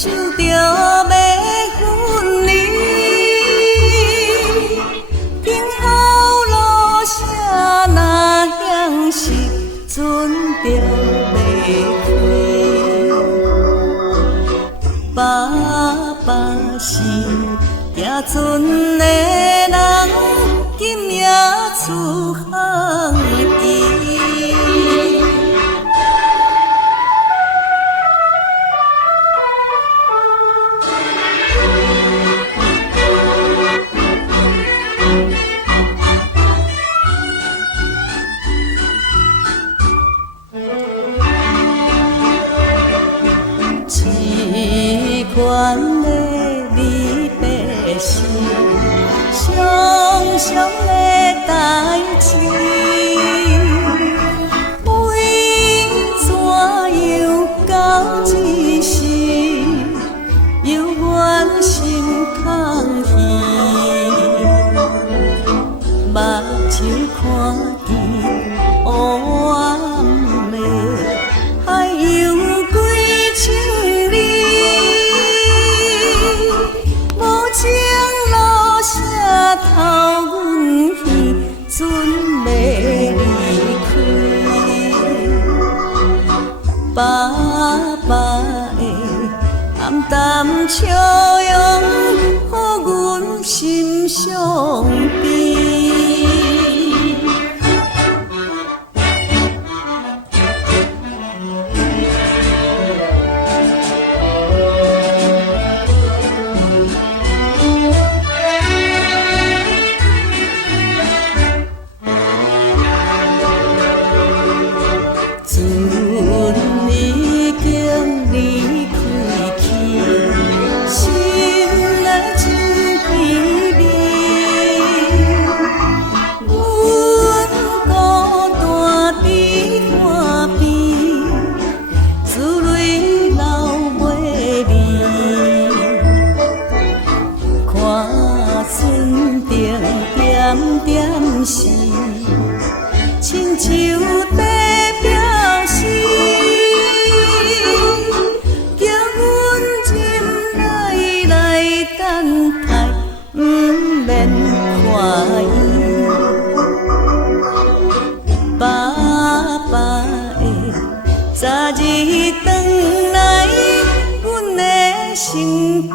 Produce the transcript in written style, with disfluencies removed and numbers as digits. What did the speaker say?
想着要分离，今后路啥若向时阵就袂开。爸爸是行船的人，今夜出航去。痴款的离别是伤伤的代志，为怎样到一时，犹原心空虚，目睭看见黑暗的海洋几千里，无情路舍头阮耳，准要离开。爸爸的暗淡笑容，予阮心伤悲。船已经离开去，心内真凄迷。阮孤单伫岸边，珠泪流袂离。看船顶点点是亲像在表示，叫阮忍来等待，不免看伊。爸爸的早日转来，阮的身躯。